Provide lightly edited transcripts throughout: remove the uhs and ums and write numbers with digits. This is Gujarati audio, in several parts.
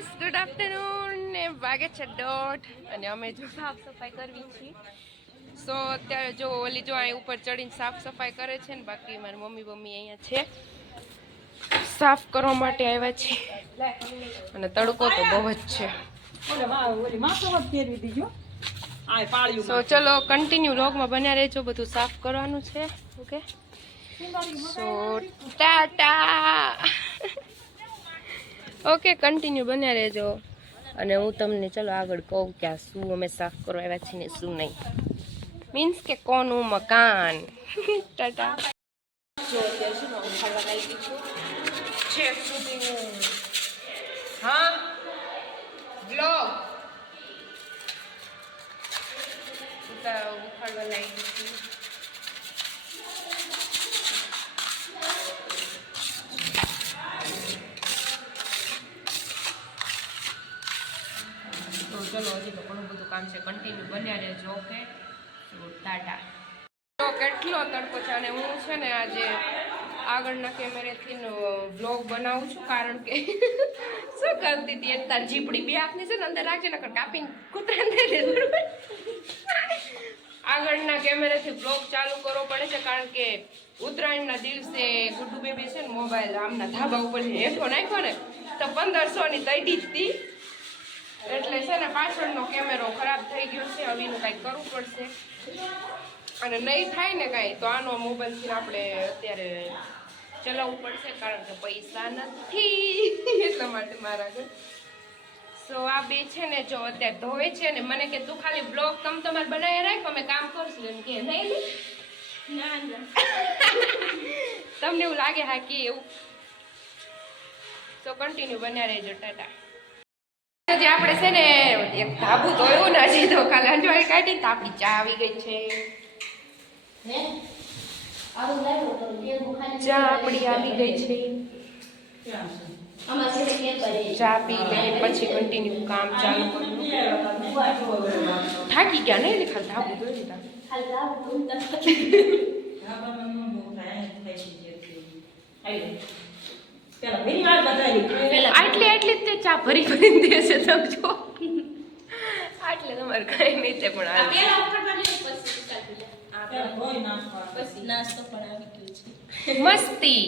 ગાઈસ ગુડ આફ્ટરનૂન ને વાગે છે 1:30 અને અમે જો સાફ સફાઈ કરવી છીએ સો અત્યારે જો ઓલી જો અહીં ઉપર ચડીને સાફ સફાઈ કરે છે ને બાકી મારી મમ્મી અહીંયા છે સાફ કરવા માટે આવ્યા છે અને તડકો તો બહુ જ છે સો ચલો કન્ટિન્યુ વ્લોગમાં બન્યા રહેજો બધું સાફ કરવાનું છે okay so Tata okay continue બન્યા રહેજો અને હું તમને ચલો આગળ કહું કે આ શું અમે સાફ કરવા આવ્યા છીએ ને શું નહીં મીન્સ કે કોનું મકાન ટાટા જો અત્યારે શું હું ખાવા લાગી છું છેક સુધી હા બ્લોગ ઉખાડવા લાગી છું ચલો હજી તો ઘણું બધું કામ છે કન્ટિન્યુ બન્યા રહેજો ઓકે ટાટા તો કેટલો તડકો છે અને હું છે ને આજે આગળના કેમેરેથી વ્લોગ બનાવું છું કારણ કે શું કરતી હતી એક તાર જીપડી બે હાથની છે ને અંદર રાખજે નકર કાપીને કૂતરાને દે બરોબર આગળના કેમેરાથી વ્લોગ ચાલુ કરવો પડે છે કારણ કે ઉત્તરાયણના દિવસે ગુડ્ડુ બેબી છે ને મોબાઈલ આમના ધાબા ઉપર હેઠો નાખ્યો ને તો 1500ની તૈડી જ હતી એટલે છે ને પાછળનો કેમેરો ખરાબ થઈ ગયો છે હવે એનું કંઈક કરવું પડશે અને નહીં થાય ને કાંઈ તો આનો મોબાઈલથી આપણે અત્યારે ચલાવવું પડશે કારણ કે પૈસા નથી એટલા માટે મારા આગળ સો આ બે છે ને જો અત્યારે ધોવે છે ને મને કે તું ખાલી બ્લોગ તમારે બનાવી રાખ અમે કામ કરશું એમ કે નહીં ના તમને એવું લાગે હા કે એવું તો કન્ટિન્યુ બન્યા રહેજો ટાટા જે આપણે છે ને એક ધાબુ ધોયું ને હજી તો કાલે અંજવાળી કાઢી તો આપણી ચા આવી ગઈ છે ચા આપણી આવી ગઈ છે ચા પી લઈ પછી કન્ટિન્યુ કામ ચાલુ કરવું થાકી ગયા નહીં ખાલી ધાબુ ધોઈ આટલી જ તે ચા ભરી ભરીને દેશે સમજો આટલે તમારે કઈ નહીં તે પણ મસ્તી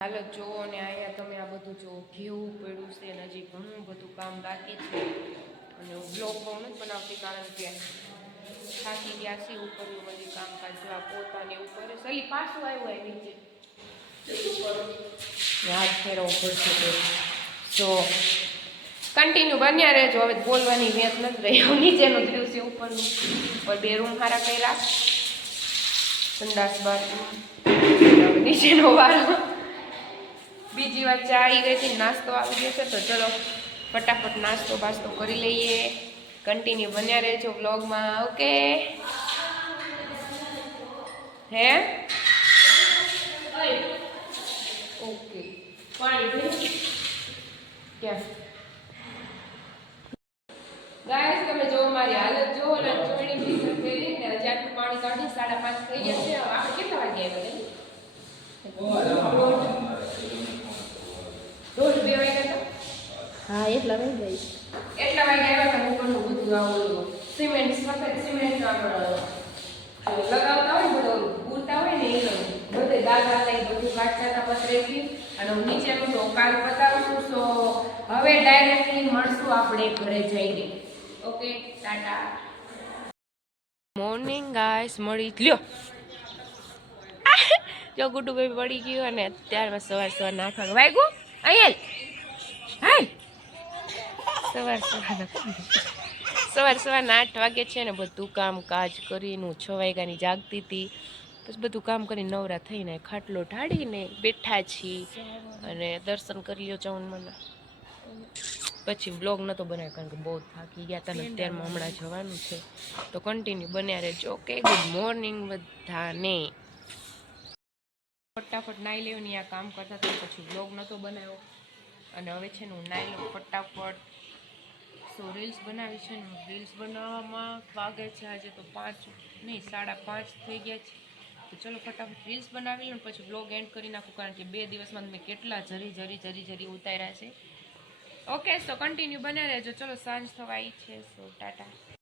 હાલો જુઓ ને અહીંયા તમે આ બધું જો ઘેવું પડ્યું છે ને હજી ઘણું બધું કામ બાકી છે અને હું બ્લોગ બહુ નથી બનાવતી કારણ કે થાકી ગયા છે એવું કરવું બધી કામકાજ જો આ પોતાને એવું કરે સલી પાછું આવ્યું હોય નીચે હાથ ફેરવવો પડશે તો કન્ટિન્યુ બન્યા રહેજો હવે બોલવાની વેત નથી રહી હું નીચેનું જ રહ્યું છે ઉપરનું પર બે રૂમ હારા કર્યા સંડાસ બાથરૂમ નીચેનો વાળો બીજી વાર ચા આવી ગઈ હતી નાસ્તો આવી ગયો છે તો ચલો ફટાફટ નાસ્તો બાસ્તો કરી લઈએ કન્ટિન્યુ બન્યા રહેજો વ્લોગમાં ઓકે હે ઓકે પાણી ક્યાં ગાઈસ તમે જો મારી હાલત જો ને ચોણી ભીતર ફેરી ને હજી આટલું પાણી કાઢી 5:30 થઈ ગયા છે આપણે કેટલા વાગે આવ્યા દોઢ બે વાગ્યા હા એટલા વાગે આવ્યા હતા ઉપરનું બધું આવું સિમેન્ટ સફેદ સિમેન્ટ લગાવતા હોય બધું પૂરતા હોય ને એ બધે દાદા લઈ બધું કાઢતા પતરેથી અને હું નીચેનું તો કાલ બતાવશું તો હવે ડાયરેક્ટલી મળશું આપણે ઘરે જઈને ઓકે ટાટા મોર્નિંગ ગાઈસ મળી લ્યો જો ગુડ્ડુ બેબી પડી ગયું અને અત્યારમાં સવાર 8 વાગ્યું અહીંયા હાય સવાર 8 વાગે છે ને બધું કામ કાજ કરીને હું 6 વાગ્યાની જાગતી હતી પછી બધું કામ કરીને નવરા થઈને ખાટલો ઢાળીને બેઠા છીએ અને દર્શન કરી લ્યો ચાઉનમાં પછી બ્લોગ નહોતો બનાવ્યો કારણ કે બહુ થાકી ગયા હતા ને અત્યારમાં હમણાં જવાનું છે તો કન્ટિન્યુ બન્યા રહેજો ઓકે ગુડ મોર્નિંગ બધાને ફટાફટ નાહી લેવાની આ કામ કરતા હતા પછી બ્લોગ નહોતો બનાવ્યો અને હવે છે ને હું નાહી લઉં ફટાફટ સો રીલ્સ બનાવી છે ને રીલ્સ બનાવવામાં વાગે છે આજે તો 5 નહીં 5:30 થઈ ગયા છે તો ચલો ફટાફટ રીલ્સ બનાવી લઉં પછી બ્લોગ એન્ડ કરી નાખું, કારણ કે 2 દિવસમાં મેં કેટલા જરી ઉતાર્યા છે. ઓકે, સો કન્ટિન્યુ બને રહેજો. ચલો સાંજ થવા આવી છે, સો ટાટા.